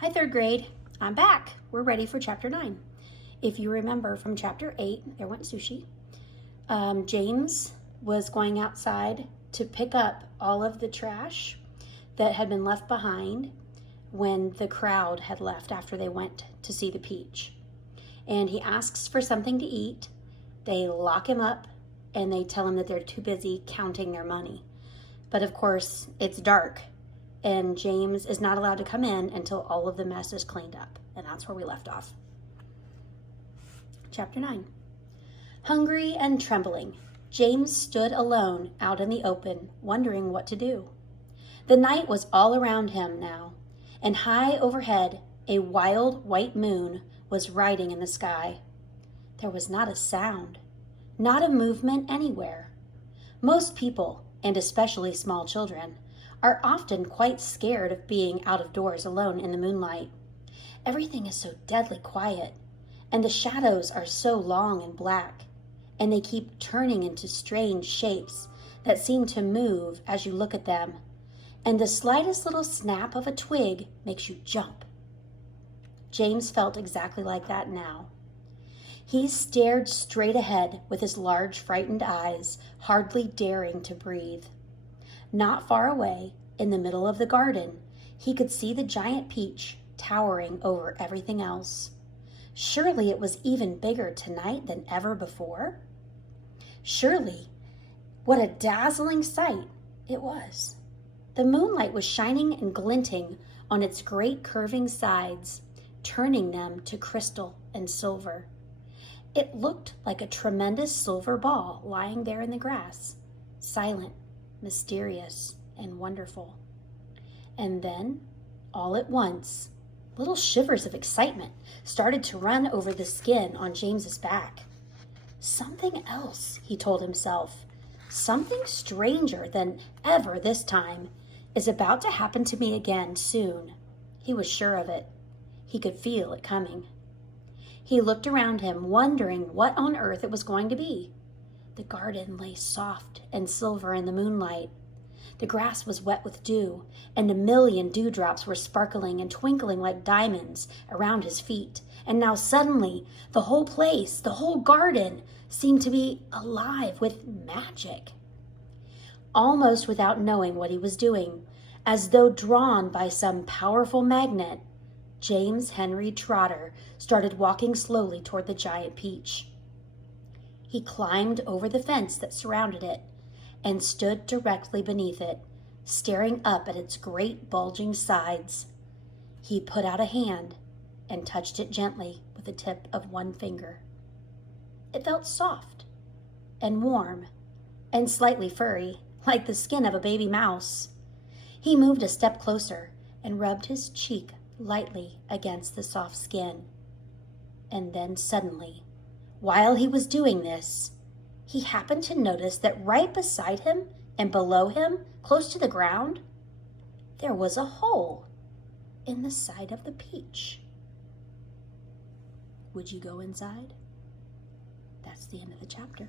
Hi, third grade. I'm back. We're ready for chapter 9. If you remember from chapter 8, there went Sushi. James was going outside to pick up all of the trash that had been left behind when the crowd had left after they went to see the peach. And he asks for something to eat. They lock him up and they tell him that they're too busy counting their money. But of course, it's dark. And James is not allowed to come in until all of the mess is cleaned up. And that's where we left off. Chapter 9. Hungry and trembling, James stood alone out in the open, wondering what to do. The night was all around him now, and high overhead, a wild white moon was riding in the sky. There was not a sound, not a movement anywhere. Most people, and especially small children, are often quite scared of being out of doors alone in the moonlight. Everything is so deadly quiet, and the shadows are so long and black, and they keep turning into strange shapes that seem to move as you look at them, and the slightest little snap of a twig makes you jump. James felt exactly like that now. He stared straight ahead with his large, frightened eyes, hardly daring to breathe. Not far away, in the middle of the garden, he could see the giant peach towering over everything else. Surely it was even bigger tonight than ever before? Surely, what a dazzling sight it was. The moonlight was shining and glinting on its great curving sides, turning them to crystal and silver. It looked like a tremendous silver ball lying there in the grass, silent, mysterious, and wonderful. And then, all at once, little shivers of excitement started to run over the skin on James's back. Something else, he told himself, something stranger than ever this time, is about to happen to me again soon. He was sure of it. He could feel it coming. He looked around him, wondering what on earth it was going to be. The garden lay soft and silver in the moonlight. The grass was wet with dew, and a million dewdrops were sparkling and twinkling like diamonds around his feet. And now suddenly, the whole place, the whole garden, seemed to be alive with magic. Almost without knowing what he was doing, as though drawn by some powerful magnet, James Henry Trotter started walking slowly toward the giant peach. He climbed over the fence that surrounded it and stood directly beneath it, staring up at its great bulging sides. He put out a hand and touched it gently with the tip of one finger. It felt soft and warm and slightly furry, like the skin of a baby mouse. He moved a step closer and rubbed his cheek lightly against the soft skin. And then suddenly, while he was doing this, he happened to notice that right beside him and below him, close to the ground, there was a hole in the side of the peach. Would you go inside? That's the end of the chapter.